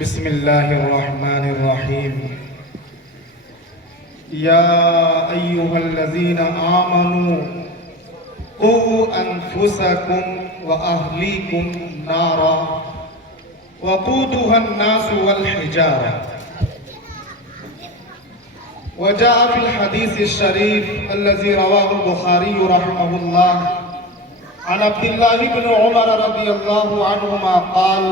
بسم الله الرحمن الرحيم. يا أيها الذين آمنوا قوا أنفسكم وأهليكم نارا وقودها الناس والحجارة. وجاء في الحديث الشريف الذي رواه البخاري رحمه الله عن عبد الله بن عمر رضي الله عنهما قال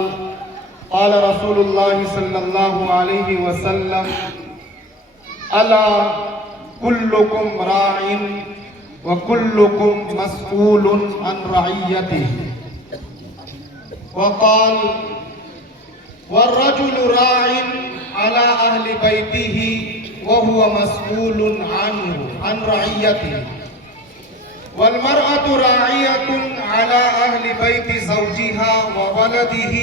قال رسول الله صلى الله عليه وسلم: ألا كلكم راع وكلكم مسؤول عن رعيته. وقال: والرجل راع على أهل بيته وهو مسؤول عنه عن رعيته. والمرأة راعية على أهل بيت زوجها وولده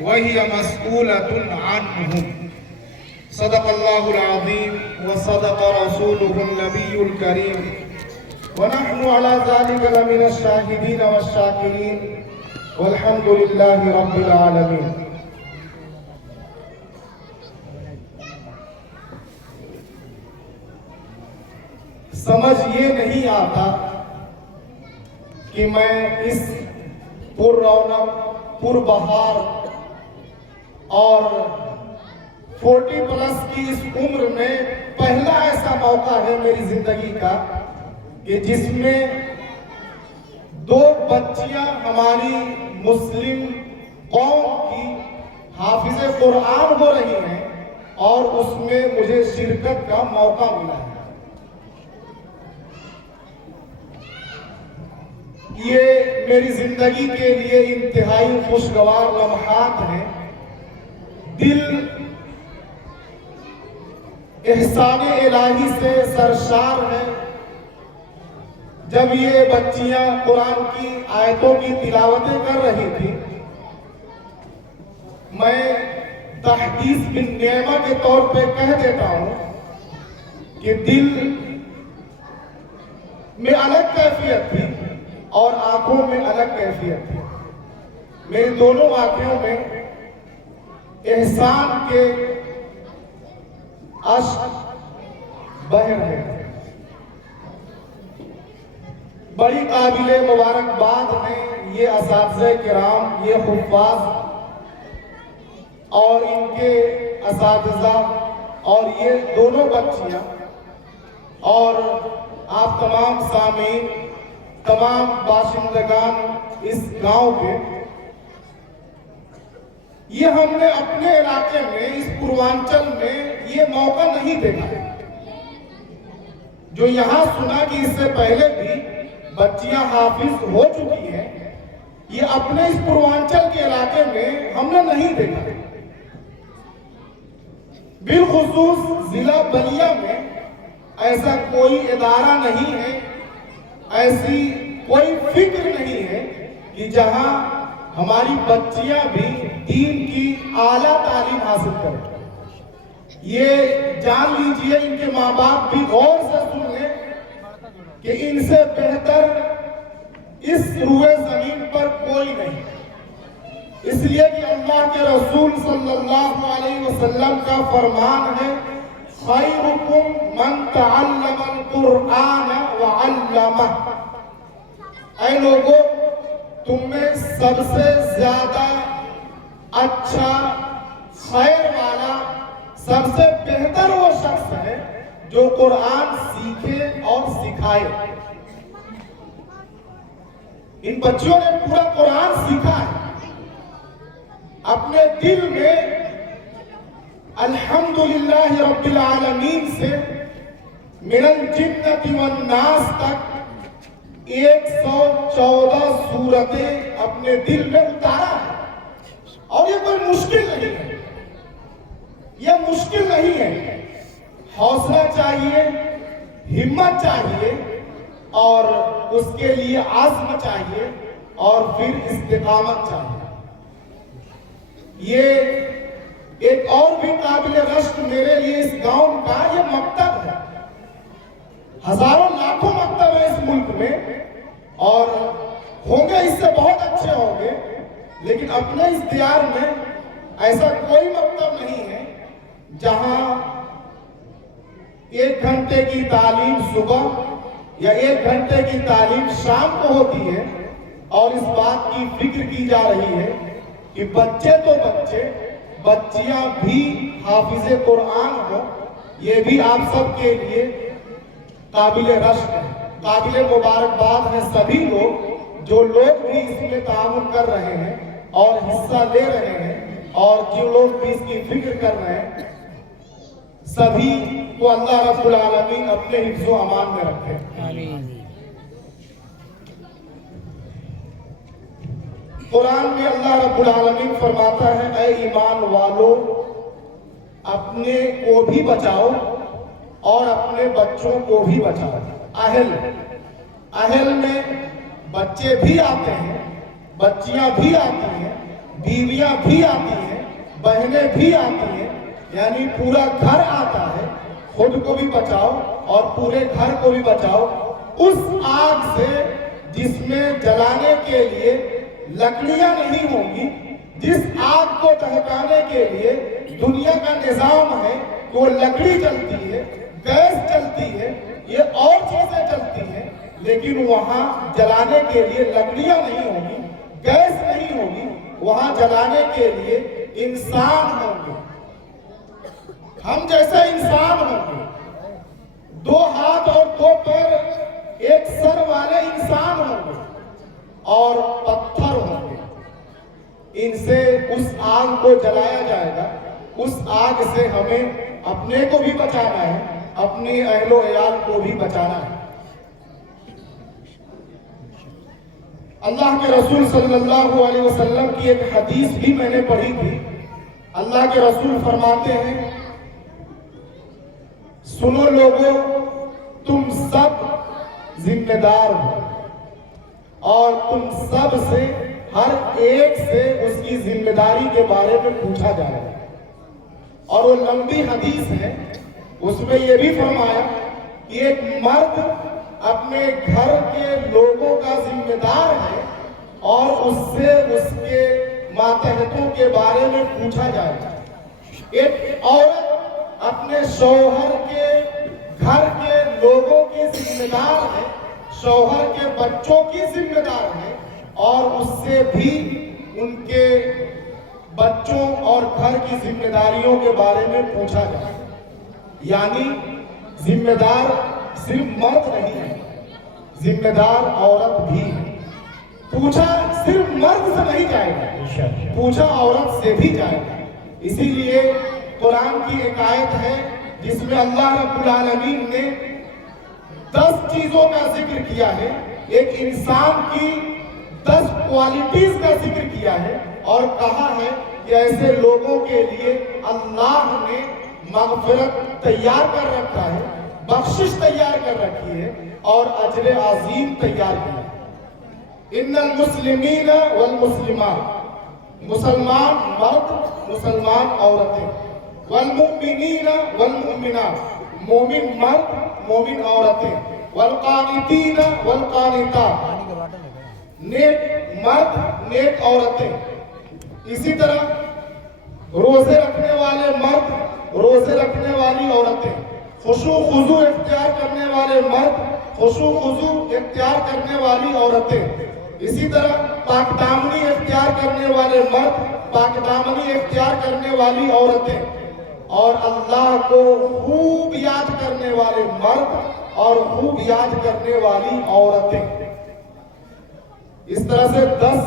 وهي مسؤولة عنهم. صدق الله العظيم وصدق رسوله النبي الكريم ونحن على ذلك لمن الشاهدين والشاكرين والحمد لله رب العالمين. سمجھ یہ نہیں آتا کہ میں اس پر رونق پر بہار اور 40 پلس کی اس عمر میں پہلا ایسا موقع ہے میری زندگی کا کہ جس میں 2 بچیاں ہماری مسلم قوم کی حافظ قرآن ہو رہی ہیں اور اس میں مجھے شرکت کا موقع ملا ہے. یہ میری زندگی کے لیے انتہائی خوشگوار لمحات ہیں. دل احسان الہی سے سرشار ہے. جب یہ بچیاں قرآن کی آیتوں کی تلاوتیں کر رہی تھی، میں تحدیث بن نعمہ کے طور پہ کہہ دیتا ہوں کہ دل میں الگ کیفیت تھی اور آنکھوں میں الگ کیفیت تھی. میری دونوں آنکھوں میں احسان کے اشک بہہ رہے تھے. بڑی قابل مبارکباد ہیں یہ اساتذہ کرام، یہ حفاظ اور ان کے اساتذہ اور یہ دونوں بچیاں اور آپ تمام سامعین، تمام باشندگان اس گاؤں کے. یہ ہم نے اپنے علاقے میں اس پوروانچل میں یہ موقع نہیں دیکھا. جو یہاں سنا کہ اس سے پہلے بھی بچیاں حافظ ہو چکی ہیں، یہ اپنے اس پوروانچل کے علاقے میں ہم نے نہیں دیکھا. بالخصوص ضلع بلیا میں ایسا کوئی ادارہ نہیں ہے، ایسی کوئی فکر نہیں ہے کہ جہاں ہماری بچیاں بھی دین کی اعلیٰ تعلیم حاصل کریں. یہ جان لیجئے ان کے ماں باپ بھی غور سے سن لیں کہ ان سے بہتر اس روئے زمین پر کوئی نہیں. اس لیے کہ اللہ کے رسول صلی اللہ علیہ وسلم کا فرمان ہے: خیرکم من تعلم القرآن وعلمہ. اے لوگوں، تم میں سب سے زیادہ اچھا، خیر والا، سب سے بہتر وہ شخص ہے جو قرآن سیکھے اور سکھائے. ان بچیوں نے پورا قرآن سیکھا ہے. اپنے دل میں الحمدللہ رب العالمین سے من الجنۃ والناس تک 114 سورتیں اپنے دل میں اتارا ہے. اور یہ کوئی مشکل نہیں ہے، یہ مشکل نہیں ہے. حوصلہ چاہیے، ہمت چاہیے اور اس کے لیے عزم چاہیے اور پھر استقامت چاہیے. یہ ایک اور بھی قابل رشک میرے لیے اس گاؤں کا یہ مکتب ہے. ہزاروں لاکھوں مکتب ہے اس ملک میں اور ہوں گے اس سے بہت اچھے ہوں گے، لیکن اپنے اس دیار میں ایسا کوئی مکتب نہیں ہے جہاں 1 گھنٹے کی تعلیم صبح یا 1 گھنٹے کی تعلیم شام کو ہوتی ہے اور اس بات کی فکر کی جا رہی ہے کہ بچے تو بچے، بچیاں بھی حافظ قرآن ہو۔ یہ بھی آپ سب کے لیے قابل رشک ہے، قابل مبارکباد ہے سبھی لوگ جو لوگ بھی اس میں تعاون کر رہے ہیں اور حصہ لے رہے ہیں، اور جو لوگ بھی اس کی فکر کر رہے ہیں، سبھی کو اللہ رب العالمین اپنے حفظ و امان میں رکھے۔ آمین۔ قرآن میں اللہ رب العالمین فرماتا ہے، اے ایمان والو، اپنے کو بھی بچاؤ اور اپنے بچوں کو بھی بچاؤ۔ اہل میں بچے بھی آتے ہیں، بچیاں بھی آتی ہیں، بیویاں بھی آتی ہیں، بہنیں بھی آتی ہیں، یعنی پورا گھر آتا ہے۔ خود کو بھی بچاؤ اور پورے گھر کو بھی بچاؤ اس آگ سے جس میں جلانے کے لیے لکڑیاں نہیں ہوں گی، جس آگ کو دہکانے کے لیے دنیا کا نظام ہے کہ وہ لکڑی چلتی ہے، گیس چلتی ہے، یہ اور چیزیں چلتی ہیں، لیکن وہاں جلانے کے لیے لکڑیاں نہیں ہوں گی، گیس نہیں ہوگی، وہاں جلانے کے لیے انسان ہوں گے، ہم جیسے انسان ہوں گے، 2 ہاتھ اور 2 پیر 1 سر والے انسان ہوں گے اور پتھر ہوں گے۔ ان سے اس آگ کو جلایا جائے گا۔ اس آگ سے ہمیں اپنے کو بھی بچانا ہے، اپنی اہل و عیال کو بھی بچانا ہے۔ اللہ کے رسول صلی اللہ علیہ وسلم کی ایک حدیث بھی میں نے پڑھی تھی۔ اللہ کے رسول فرماتے ہیں، سنو لوگو، تم سب ذمہ دار ہو اور تم سب سے ہر ایک سے اس کی ذمہ داری کے بارے میں پوچھا جائے گا۔ اور وہ لمبی حدیث ہے، اس میں یہ بھی فرمایا کہ ایک مرد اپنے گھر کے لوگوں کا ذمہ دار ہے اور اس سے اس کے ماتحتوں کے بارے میں پوچھا جائے گا۔ ایک عورت اپنے شوہر کے گھر کے لوگوں کی ذمہ دار ہے، شوہر کے بچوں کی ذمہ دار ہے، اور اس سے بھی ان کے بچوں اور گھر کی ذمہ داریوں کے بارے میں پوچھا جائے۔ یعنی ذمہ دار صرف مرد نہیں ہے، ذمہ دار عورت بھی ہے۔ پوچھا صرف مرد سے نہیں جائے گا، پوچھا عورت سے بھی جائے گا۔ اسی لیے قرآن کی ایک آیت ہے جس میں اللہ رب العالمین نے 10 چیزوں کا ذکر کیا ہے، ایک انسان کی 10 کوالٹیز کا ذکر کیا ہے، اور کہا ہے کہ ایسے لوگوں کے لیے اللہ نے مغفرت تیار کر رکھا ہے، بخشش تیار کر رکھی ہے اور اجر عظیم تیار کیا ہے۔ ان المسلمین والمسلمات، مسلمان مرد، مسلمان عورتیں، والمؤمنین والمؤمنات، مومن مرد، مومن عورتیں، والقانتین والقانتات، نیک مرد، نیک عورتیں، اسی طرح روزے رکھنے والے مرد، روزے رکھنے والی عورتیں، خشوع خضوع اختیار کرنے والے مرد، خشوع خضوع اختیار کرنے والی عورتیں، اسی طرح پاک دامنی اختیار کرنے والے مرد، پاک دامنی اختیار کرنے والی عورتیں، اور اللہ کو خوب یاد کرنے والے مرد اور خوب یاد کرنے والی عورتیں۔ اس طرح سے 10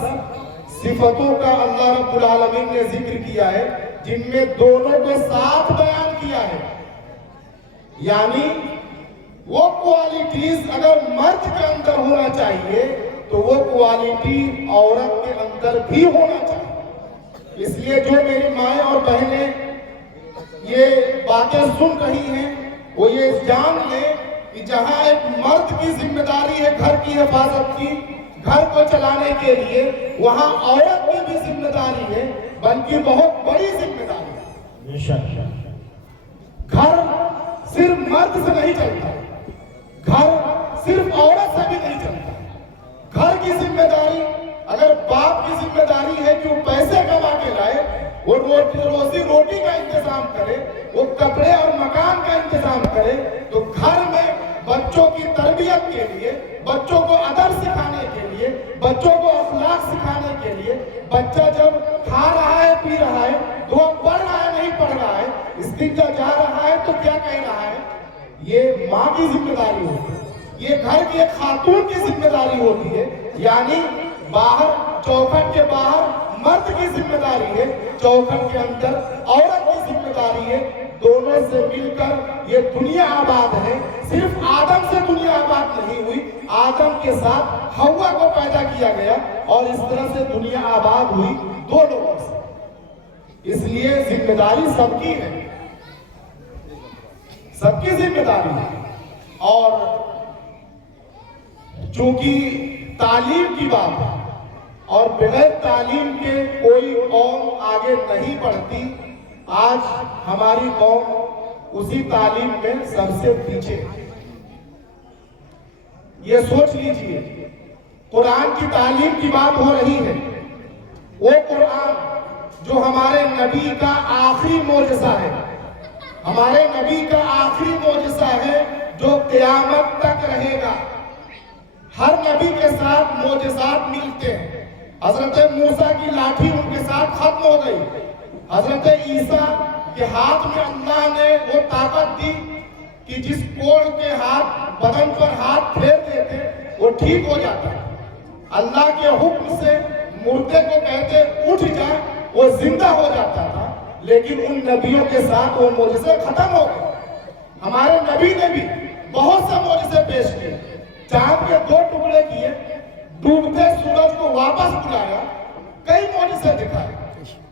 صفتوں کا اللہ رب العالمین نے ذکر کیا ہے، جن میں دونوں کو ساتھ بیان کیا ہے۔ یعنی وہ کوالٹیز اگر مرد کے اندر ہونا چاہیے تو وہ کوالٹی عورت کے اندر بھی ہونا چاہیے۔ اس لیے جو میری مائیں اور بہنیں یہ باتیں سن رہی ہیں وہ یہ جان لیں کہ جہاں ایک مرد کی ذمہ داری ہے گھر کی حفاظت کی، گھر کو چلانے کے لیے، وہاں عورت کی بھی ذمہ داری ہے، بلکہ بہت بڑی ذمہ داری ہے۔ گھر صرف مرد سے نہیں چلتا، گھر صرف عورت سے بھی نہیں چلتا۔ گھر کی ذمہ داری، اگر باپ کی ذمہ داری ہے کہ وہ پیسے کما کے لائے، وہ روزی روٹی کا انتظام کرے، وہ کپڑے اور مکان کا انتظام کرے، تو گھر میں بچوں کی تربیت کے لیے، بچوں کو ادب سکھانے کے لیے، بچوں کو اخلاق سکھانے کے لیے، بچہ جب کھا رہا ہے پی رہا ہے تو وہ پڑھ رہا ہے نہیں پڑھ رہا ہے، استنجا جا رہا ہے تو کیا کہہ رہا ہے، یہ ماں کی ذمہ داری ہوتی ہے، یہ گھر کی ایک خاتون کی ذمہ داری ہوتی ہے. یعنی باہر چوکھٹ کے باہر مرد کی ذمہ داری ہے، چوکھٹ کے اندر عورت کی ذمہ داری ہے. دونوں سے مل کر یہ دنیا آباد ہے. صرف آدم سے دنیا آباد نہیں ہوئی، آدم کے ساتھ حوا کو پیدا کیا گیا اور اس طرح سے دنیا آباد ہوئی دو لوگوں سے. اس لیے ذمہ داری سب کی ہے، سب کی ذمہ داری ہے. اور چونکہ تعلیم کی بات ہے اور بغیر تعلیم کے کوئی قوم آگے نہیں بڑھتی، آج ہماری قوم اسی تعلیم میں سب سے پیچھے. یہ سوچ لیجئے، قرآن کی تعلیم کی بات ہو رہی ہے، وہ قرآن جو ہمارے نبی کا آخری معجزہ ہے، ہمارے نبی کا آخری معجزہ ہے جو قیامت تک رہے گا. ہر نبی کے ساتھ معجزات ملتے ہیں. حضرت موسیٰ کی لاٹھی ان کے ساتھ ختم ہو گئی. حضرت عیسیٰ کے ہاتھ میں اللہ نے وہ طاقت دی کہ جس کوڑ کے ہاتھ بدن پر ہاتھ پھیر دیتے وہ ٹھیک ہو جاتا ہے. اللہ کے حکم سے مردے کو کہتے اٹھ جائے وہ زندہ ہو جاتا تھا. لیکن ان نبیوں کے ساتھ وہ معجزے ختم ہو گئے. ہمارے نبی نے بھی بہت سے معجزے پیش کیے، چاند کے 2 ٹکڑے کیے، ڈوبتے سورج کو واپس بلایا، کئی معجزے دکھائے.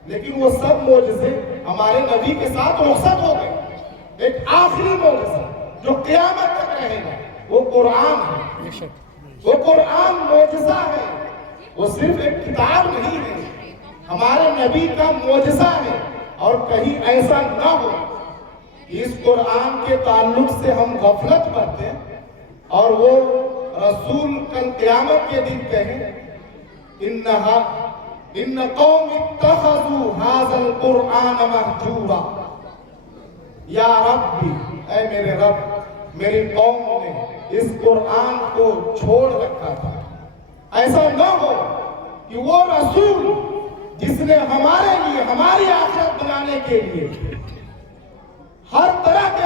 لیکن وہ سب معجزے ہمارے نبی کے ساتھ رخصت ہو گئے. ایک آخری معجزہ جو قیامت تک رہے گا وہ قرآن ہے. وہ قرآن معجزہ ہے، وہ صرف ایک کتاب نہیں ہے، ہمارے نبی کا معجزہ ہے. اور کہیں ایسا نہ ہو کہ اس قرآن کے تعلق سے ہم غفلت کرتے اور وہ رسول کل قیامت کے دن کہیں ان قوم اتخذوا هذا القرآن مہجورا. یا ربی، اے میرے رب، میری قوم نے اس قرآن کو چھوڑ رکھا تھا. ایسا نہ ہو کہ وہ رسول جس نے ہمارے لیے، ہماری آخرت بنانے کے لیے ہر طرح کے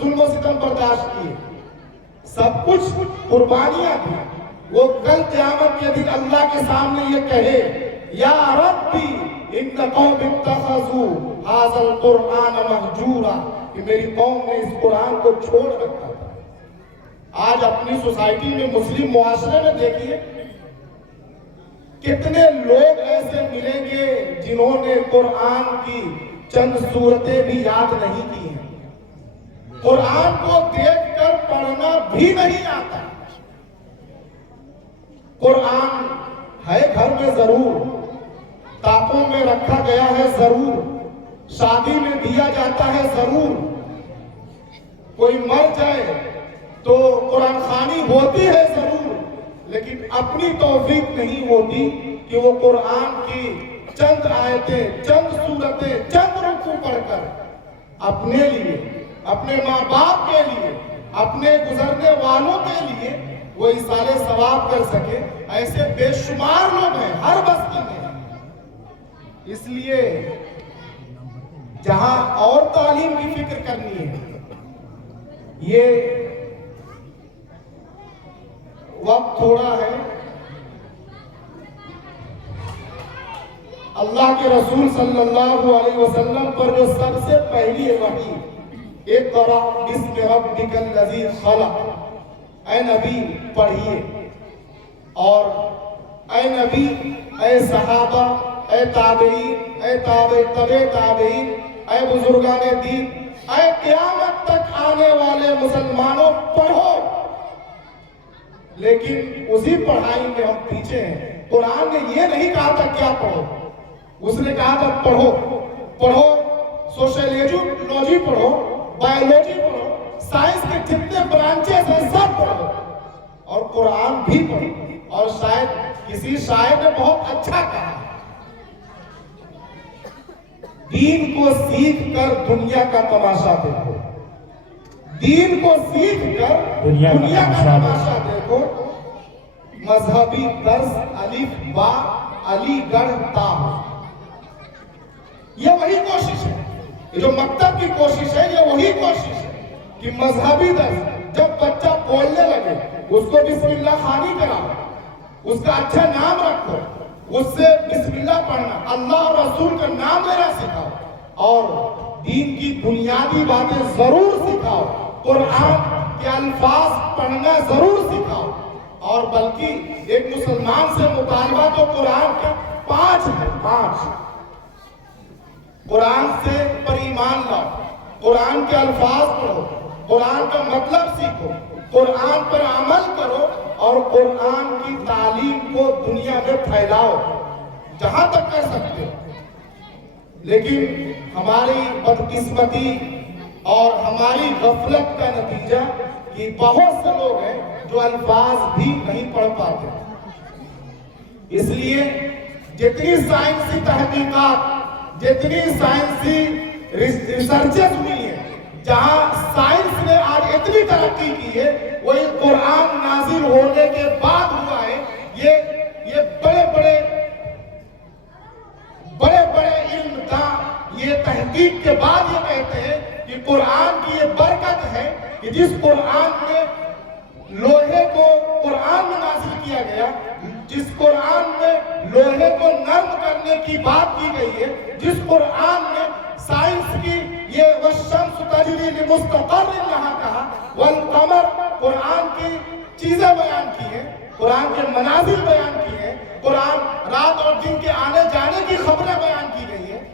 ظلم و ستم برداشت کیے، سب کچھ قربانیاں دی، وہ کل قیامت کے دن اللہ کے سامنے یہ کہے یا ربی ان قوم اتخذوا هذا القرآن مہجورا، کہ میری قوم نے اس قرآن کو چھوڑ رکھا تھا. آج اپنی سوسائٹی میں، مسلم معاشرے میں دیکھیے کتنے لوگ ایسے ملیں گے جنہوں نے قرآن کی چند سورتیں بھی یاد نہیں کی ہیں، قرآن کو دیکھ کر پڑھنا بھی نہیں آتا. قرآن ہے گھر میں ضرور، تاپوں میں رکھا گیا ہے ضرور، شادی میں دیا جاتا ہے ضرور، کوئی مر جائے تو قرآن خوانی ہوتی ہے ضرور، لیکن اپنی توفیق نہیں ہوتی کہ وہ قرآن کی چند آیتیں، چند سورتیں، چند رکوع پڑھ کر اپنے لیے، اپنے ماں باپ کے لیے، اپنے گزرنے والوں کے لیے وہ ایصال ثواب کر سکے. ایسے بے شمار لوگ ہیں ہر بستی میں. اس لیے جہاں اور تعلیم کی فکر کرنی ہے، یہ وقت تھوڑا ہے. اللہ کے رسول صلی اللہ علیہ وسلم پر جو سب سے پہلی وحی اقرأ بسم ربک الذی خلق، اے نبی پڑھیے. اور اے نبی، اے صحابہ، اے تابعین، اے تابع تابعین، اے بزرگان دین، اے قیامت تک آنے والے مسلمانوں پڑھو. لیکن اسی پڑھائی میں ہم پیچھے ہیں. قرآن نے یہ نہیں کہا تھا کیا پڑھو، اس نے کہا تھا پڑھو. پڑھو سوشیولوجی پڑھو، بایولوجی پڑھو، سائنس کے جتنے برانچز ہیں سب پڑھو، اور قرآن بھی پڑھو. اور شاید کسی شاعر نے بہت اچھا کہا دین کو سیکھ کر دنیا کا تماشا دیکھو، دین کو سیکھ کر دنیا کا تماشا دیکھو، مذہبی درس الف با علی گڑھ تا، یہ وہی کوشش ہے، یہ جو مکتب کی کوشش ہے، یہ وہی کوشش ہے کہ مذہبی درس جب بچہ بولنے لگے اس کو بسم اللہ خوانی کراؤ، اس کا اچھا نام رکھو، اس سے بسم اللہ پڑھنا، اللہ اور رسول کا نام لینا سکھاؤ، اور دین کی بنیادی باتیں ضرور سکھاؤ، قرآن کے الفاظ پڑھنا ضرور سکھاؤ، اور بلکہ ایک مسلمان سے مطالبہ تو قرآن کا 5 ہے، 5 قرآن سے پر ایمان لاؤ، قرآن کے الفاظ پڑھو، قرآن کا مطلب سیکھو، قرآن پر عمل کرو، اور قرآن کی تعلیم کو دنیا میں پھیلاؤ جہاں تک کر سکتے ہو۔ لیکن ہماری بدقسمتی اور ہماری غفلت کا نتیجہ کہ بہت سے لوگ ہیں جو الفاظ بھی نہیں پڑھ پاتے، اس لیے جتنی سائنسی تحقیقات، جتنی سائنسی ریسرچز ہوئی ہیں، جہاں سائنس نے آج اتنی ترقی کی ہے، وہی قرآن نازل ہونے کے بعد ہوا ہے۔ یہ بڑے علم داں یہ تحقیق کے بعد یہ کہتے ہیں کہ قرآن کی یہ برکت ہے کہ جس قرآن میں لوہے کو قرآن میں نازل کیا گیا، جس قرآن میں لوہے کو نرم کرنے کی بات کی گئی ہے، جس قرآن میں سائنس کی یہ والشمس تجری لمستقر یہاں کہا، والقمر قرآن کی چیزیں بیان کی ہیں، قرآن کے منازل بیان کی ہیں، قرآن رات اور دن کے آنے جانے کی خبریں بیان کی گئی ہیں،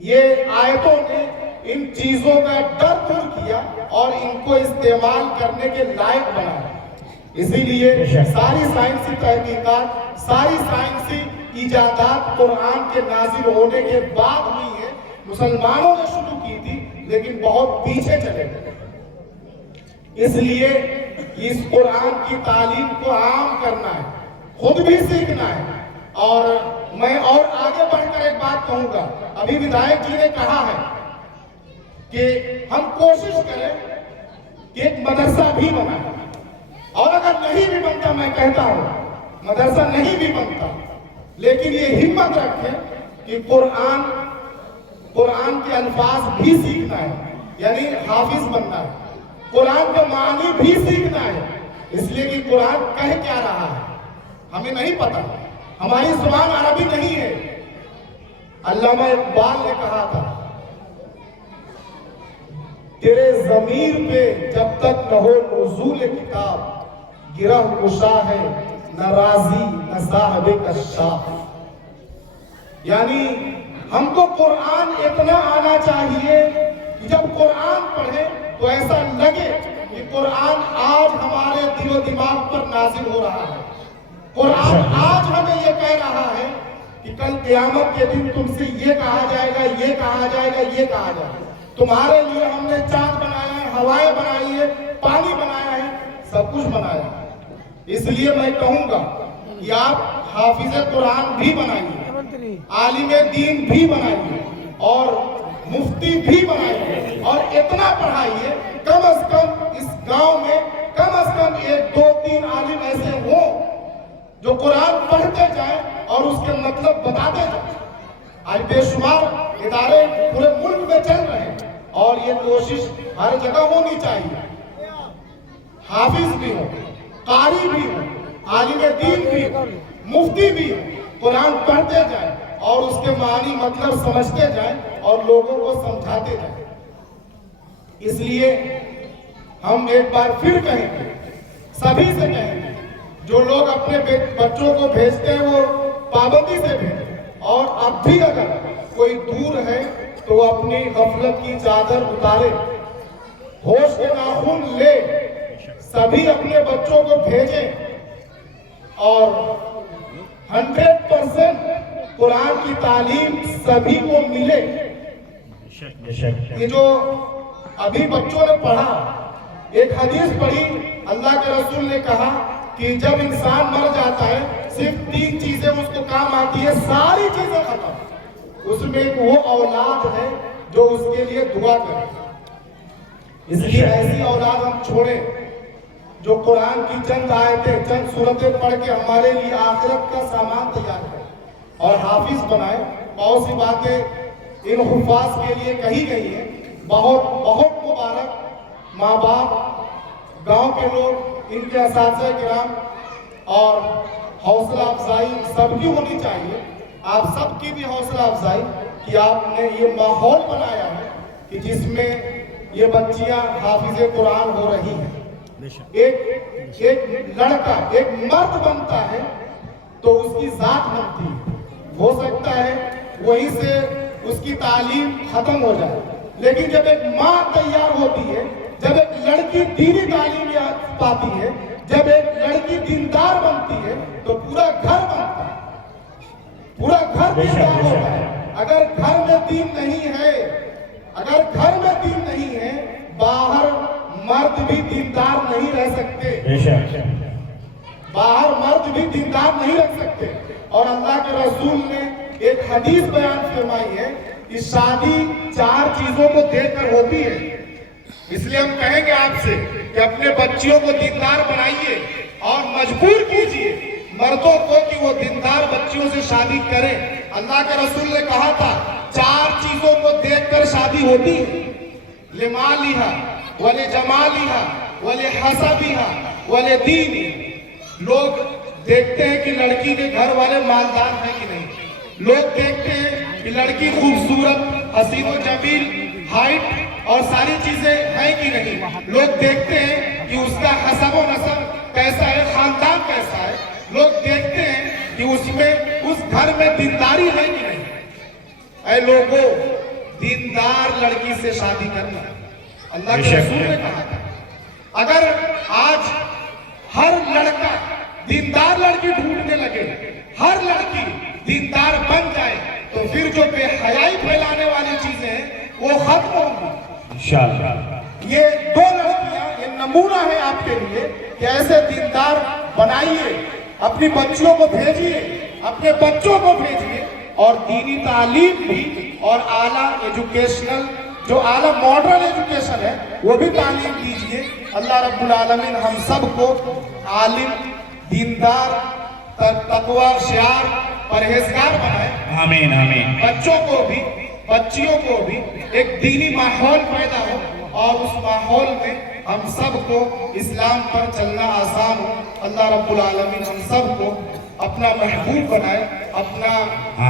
یہ آیتوں نے ان چیزوں کا ڈر دور کیا اور ان کو استعمال کرنے کے لائق بنایا۔ اسی لیے ساری سائنسی تحقیقات، ساری سائنسی ایجادات قرآن کے نازل ہونے کے بعد ہوئی ہیں۔ مسلمانوں نے شروع کی تھی لیکن بہت پیچھے چلے گئے، اس لیے اس قرآن کی تعلیم کو عام کرنا ہے، خود بھی سیکھنا ہے۔ اور میں اور آگے بڑھ کر ایک بات کہوں گا، ابھی ودھایک جی نے کہا ہے کہ ہم کوشش کریں کہ ایک مدرسہ بھی بنائیں، اور اگر نہیں بھی بنتا، میں کہتا ہوں مدرسہ نہیں بھی بنتا، لیکن یہ ہمت رکھیں کہ قرآن کے الفاظ بھی سیکھنا ہے، یعنی حافظ بننا ہے، قرآن کا معنی بھی سیکھنا ہے، اس لیے کہ قرآن کہہ کیا رہا ہے ہمیں نہیں پتا، ہماری زبان عربی نہیں ہے۔ علامہ اقبال نے کہا تھا، تیرے ضمیر پہ جب تک نہ ہو نزول کتاب، گرہ کشا ہے نہ راضی نہ صاحب کشاف، یعنی ہم کو قرآن اتنا آنا چاہیے کہ جب قرآن پڑھیں تو ایسا لگے کہ قرآن آج ہمارے دل و دماغ پر نازل ہو رہا ہے، قرآن آج ہمیں یہ کہہ رہا ہے کہ کل قیامت کے دن تم سے یہ کہا جائے گا، یہ کہا جائے گا، یہ کہا جائے گا، تمہارے لیے ہم نے چاند بنایا ہے، ہوائیں بنائی ہے، پانی بنایا ہے، سب کچھ بنایا ہے۔ اس لیے میں کہوں گا کہ آپ حافظ قرآن بھی بنائیے، عالم دین بھی بنائیے، اور مفتی بھی بنائیے، اور اتنا پڑھائیے کم از کم اس گاؤں میں کم از کم 1 2 3 عالم ایسے ہوں جو قرآن پڑھتے جائیں اور اس کے مطلب بتاتے جائیں۔ آج بے شمار ادارے پورے ملک میں چل رہے ہیں، اور یہ کوشش ہر جگہ ہونی چاہیے، حافظ بھی ہو، قاری بھی ہو، عالم دین بھی ہو، مفتی بھی ہو، قرآن پڑھتے جائیں اور اس کے معنی مطلب سمجھتے جائیں اور لوگوں کو سمجھاتے جائیں۔ اس لیے ہم ایک بار پھر کہیں گے، سبھی سے کہیں گے، جو لوگ اپنے بچوں کو بھیجتے ہیں وہ پابندی سے بھیجیں، اور اب بھی اگر کوئی دور ہے تو اپنی غفلت کی چادر اتارے، ہوش کے ناخن لے، سبھی اپنے بچوں کو بھیجیں، اور 100% قرآن کی تعلیم سبھی کو ملے۔ یہ جو ابھی بچوں نے پڑھا، ایک حدیث پڑھی، اللہ کے رسول نے کہا کہ جب انسان مر جاتا ہے صرف 3 چیزیں اس کو کام آتی ہے، ساری چیزیں ختم، اس میں ایک وہ اولاد ہے جو اس کے لیے دعا کرے. اس لیے ایسی اولاد ہم چھوڑیں جو قرآن کی چند آیتیں چند سورتیں پڑھ کے ہمارے لیے آخرت کا سامان تیار کرے اور حافظ بنائے. بہت سی باتیں ان حفاظ کے لیے کہی گئی ہیں. بہت بہت مبارک ماں باپ، گاؤں کے لوگ، ان کے اساتذہ کرام، اور حوصلہ افزائی سب کی ہونی چاہیے. آپ سب کی بھی حوصلہ افزائی کہ آپ نے یہ ماحول بنایا ہے کہ جس میں یہ بچیاں حافظ قرآن ہو رہی ہیں. ایک لڑکا ایک مرد بنتا ہے تو اس کی ذات بنتی ہے. ہو سکتا ہے وہیں سے اس کی تعلیم ختم ہو جائے، لیکن جب ایک ماں تیار ہوتی ہے، جب ایک لڑکی دینی تعلیم پاتی ہے، جب ایک لڑکی دیندار بنتی ہے تو پورا گھر بنتا ہے، پورا گھر دیندار ہوتا ہے. اگر گھر میں دین نہیں ہے، اگر گھر میں دین نہیں ہے، باہر مرد بھی دیندار نہیں رہ سکتے. باہر مرد بھی دیندار نہیں رہ سکتے. اور اللہ کے رسول نے ایک حدیث بیان فرمائی ہے کہ شادی 4 چیزوں کو دیکھ کر ہوتی ہے. اس لیے ہم کہیں گے آپ سے کہ اپنے بچیوں کو دیندار بنائیے اور مجبور کیجئے مردوں کو کہ وہ دیندار بچیوں سے شادی کریں. اللہ کے رسول نے کہا تھا 4 چیزوں کو دیکھ کر شادی ہوتی ہے: لمالہا ولجمالہا ولحسبہا ولدینہا. لوگ دیکھتے ہیں کہ لڑکی کے گھر والے مالدار ہیں کہ نہیں. لوگ دیکھتے ہیں کہ لڑکی خوبصورت، حسین و جمیل، ہائٹ اور ساری چیزیں ہیں کہ نہیں. لوگ دیکھتے ہیں کہ اس کا حسب و نسب کیسا ہے، خاندان کیسا ہے. لوگ دیکھتے ہیں کہ اس میں اس گھر میں دینداری ہے کہ نہیں. اے لوگوں، دیندار لڑکی سے شادی کرنا. اللہ کے رسول نے کہا تھا اگر آج ہر لڑکا دیندار لڑکی ڈھونڈنے لگے، ہر لڑکی دیندار بن جائے تو پھر جو بے حیائی پھیلانے والی چیزیں ہیں وہ ختم ہوں گی انشاءاللہ. یہ 2 لڑکیاں یہ نمونہ ہے آپ کے لیے کہ ایسے دیندار بنائیے. اپنی بچیوں کو بھیجیے، اپنے بچوں کو بھیجیے، اور دینی تعلیم بھی اور اعلیٰ ایجوکیشنل جو اعلیٰ ماڈرن ایجوکیشن ہے وہ بھی تعلیم دیجیے. اللہ رب العالمین ہم سب کو عالم، دیندار، تقوی شعار، پرہیزگار بنائے. آمین آمین. بچوں کو بھی بچیوں کو بھی ایک دینی ماحول پیدا ہو اور اس ماحول میں ہم سب کو اسلام پر چلنا آسان ہو. اللہ رب العالمین ہم سب کو اپنا محبوب بنائے، اپنا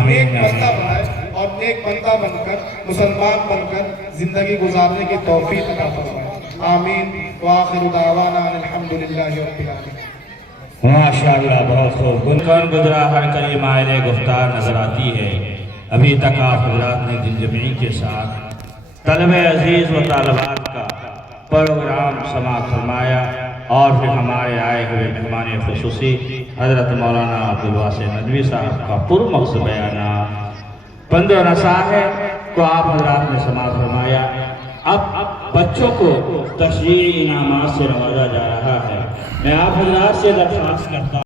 نیک بندہ بنائے اور نیک بندہ بن کر مسلمان بن کر زندگی گزارنے کی توفیق عطا فرمائے. آمین. وآخر دعوانا الحمدللہ رب العالمین. ماشاءاللہ، بہت خوب. گنگن گزرا ہر کلمہ علیہ گفتار نظر آتی ہے. ابھی تک آپ حضرات نے دل جمعی کے ساتھ طلبہ عزیز و طالبات کا پروگرام سماعت فرمایا اور پھر ہمارے آئے ہوئے مہمان خصوصی حضرت مولانا عبدالواسع ندوی صاحب کا پرمغز بیانات پند و نصائح کو آپ حضرات نے سماعت فرمایا. اب بچوں کو تشریعی انعامات سے نوازا جا رہا ہے. میں آپ حضرات سے درخواست کرتا ہوں